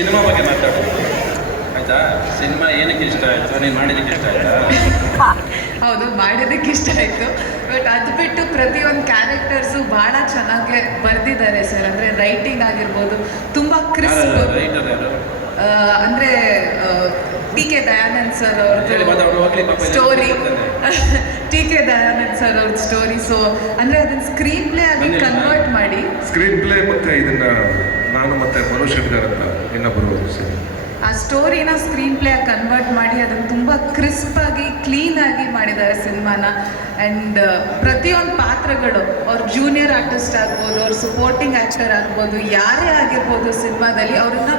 Cinema ಬಗ್ಗೆ ಮಾತಾಡು ಆಯ್ತಾ. ಸಿನಿಮಾ ಏನಕ್ಕೆ ಇಷ್ಟ ಆಯ್ತು, ನೀನು ಮಾಡಿದ್ದಕ್ಕೆ ಇಷ್ಟ ಆಯ್ತಾ? ಹೌದು, ಮಾಡೋದಕ್ಕೆ ಇಷ್ಟ ಆಯಿತು. ಬಟ್ ಅದು ಬಿಟ್ಟು ಪ್ರತಿಯೊಂದು ಕ್ಯಾರೆಕ್ಟರ್ಸು ಭಾಳ ಚೆನ್ನಾಗಿ ಬರೆದಿದ್ದಾರೆ ಸರ್. ಅಂದರೆ ರೈಟಿಂಗ್ ಆಗಿರ್ಬೋದು ತುಂಬ ಕ್ರಿಸ್ಪ್. ರೈಟರ್ ಯಾರು? ಅಂದರೆ ಟಿ ಕೆ ದಯಾನಂದ್ ಸರ್ ಅವ್ರದ್ದು story, T K Dayanand sir ಅವ್ರದ್ದು ಸ್ಟೋರಿ. ಸೊ ಅಂದರೆ ಅದನ್ನು ಸ್ಕ್ರೀನ್ ಪ್ಲೇ ಆಗಿ ಕನ್ವರ್ಟ್ ಮಾಡಿ, ಸ್ಕ್ರೀನ್ ಪ್ಲೇ ಮತ್ತು ಇದನ್ನ ನಾನು ಮತ್ತು ಮನೋಜ್ ಶೆಟ್ಗಾರ್ ಅಂತ ಇನ್ನೊಬ್ಬರು ಆ ಸ್ಟೋರಿನ ಸ್ಕ್ರೀನ್ ಪ್ಲೇ ಆಗಿ ಕನ್ವರ್ಟ್ ಮಾಡಿ ಅದನ್ನು ತುಂಬ ಕ್ರಿಸ್ಪಾಗಿ ಕ್ಲೀನಾಗಿ ಮಾಡಿದ್ದಾರೆ ಸಿನಿಮಾನ. ಆ್ಯಂಡ್ ಪ್ರತಿಯೊಂದು ಪಾತ್ರಗಳು, ಅವ್ರ ಜೂನಿಯರ್ ಆರ್ಟಿಸ್ಟ್ ಆಗ್ಬೋದು, ಅವ್ರ ಸಪೋರ್ಟಿಂಗ್ ಆ್ಯಕ್ಟರ್ ಆಗ್ಬೋದು, ಯಾರೇ ಆಗಿರ್ಬೋದು ಸಿನಿಮಾದಲ್ಲಿ ಅವ್ರನ್ನ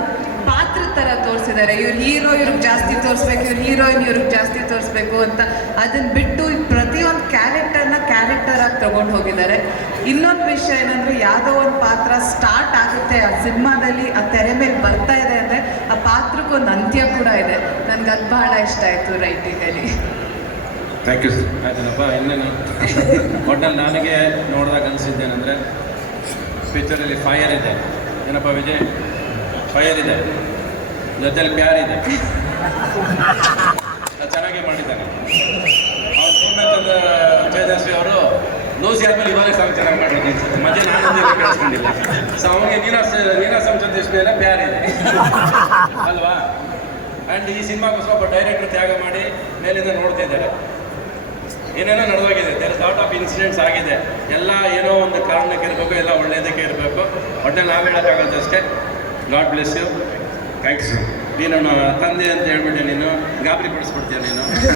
ಪಾತ್ರ ಥರ ತೋರಿಸಿದ್ದಾರೆ. ಇವ್ರು ಹೀರೋ ಇವ್ರಿಗೆ ಜಾಸ್ತಿ ತೋರಿಸ್ಬೇಕು, ಇವ್ರು ಹೀರೋಯಿನ್ ಇವ್ರಿಗೆ ಜಾಸ್ತಿ ತೋರಿಸ್ಬೇಕು ಅಂತ ಅದನ್ನು ಬಿಟ್ಟು ಪ್ರತಿಯೊಂದು ಕ್ಯಾರೆಕ್ಟರ್ನ ಕ್ಯಾರೆಕ್ಟರಾಗಿ ತೊಗೊಂಡು ಹೋಗಿದ್ದಾರೆ. ಇನ್ನೊಂದು ವಿಷಯ ಏನಂದರೆ, ಯಾವುದೋ ಒಂದು ಪಾತ್ರ ಸ್ಟಾರ್ಟ್ ಆಗುತ್ತೆ ಆ ಸಿನಿಮಾದಲ್ಲಿ, ಆ ತೆರೆ ಮೇಲೆ ಬರ್ತಾ ಇದೆ ಅಂದರೆ ಆ ಪಾತ್ರಕ್ಕೊಂದು ಅಂತ್ಯ ಕೂಡ ಇದೆ. ನನಗೆ ಅದು ಬಹಳ ಇಷ್ಟ ಆಯಿತು ರೈಟಿಂಗಲ್ಲಿ. Thank you sir. ಆಯ್ತನಪ್ಪ. ಇನ್ನೇನು ಒಟ್ಟಲ್ಲಿ ನನಗೆ ನೋಡಿದಾಗ ಅನಿಸಿದ್ದೇನೆಂದರೆ, ಪಿಕ್ಚರಲ್ಲಿ ಫೈರ್ ಇದೆ. ಏನಪ್ಪ ವಿಜಯ್? ಫೈರ್ ಇದೆ, ಜೊತೆಲಿ ಪ್ಯಾರ್ ಇದೆ. ಚೆನ್ನಾಗೇ ಮಾಡಿದ್ದಾನೆ ಅವ್ರು. ಪೂರ್ಣಚಂದ್ರ ತೇಜಸ್ವಿ ಅವರು ಲೂಸಿ ಆದಮೇಲೆ ಇವಾಗ ಸಾಂಗ್ ಚೆನ್ನಾಗಿ ಮಾಡಿದ್ದೀನಿ. ಮಧ್ಯೆ ನಾನೊಂದೇ ಕೇಳಿಸ್ಕೊಂಡಿಲ್ಲ. ಸೊ ಅವನಿಗೆ ನೀನಾಸಂ ಚಂದ್ರಶ್ ಮೇಲೆ ಪ್ಯಾರ್ ಇದೆ ಅಲ್ವಾ? ಆ್ಯಂಡ್ ಈ ಸಿನಿಮಾಗೋಸ್ಕರ ಒಬ್ಬ ಡೈರೆಕ್ಟರ್ ತ್ಯಾಗ ಮಾಡಿ ಮೇಲಿಂದ ನೋಡ್ತಾ ಇದ್ದಾರೆ. ಏನೇನೋ ನಡೆದೋಗಿದೆ, there is lot of incidents ಆಗಿದೆ. ಎಲ್ಲ ಏನೋ ಒಂದು ಕಾರಣಕ್ಕೆ ಇರಬೇಕು, ಎಲ್ಲ ಒಳ್ಳೆಯದಕ್ಕೆ ಇರಬೇಕು. ಒಟ್ಟಲ್ಲಿ ನಾವು ಹೇಳೋಕ್ಕಾಗತ್ತೆ ಅಷ್ಟೇ. God bless you. Thank you sir. ನೀನು ತಂದೆ ಅಂತ ಹೇಳ್ಬಿಟ್ಟು ನೀನು ಗಾಬರಿ ಪಡಿಸ್ಬಿಡ್ತೀಯ ನೀನು.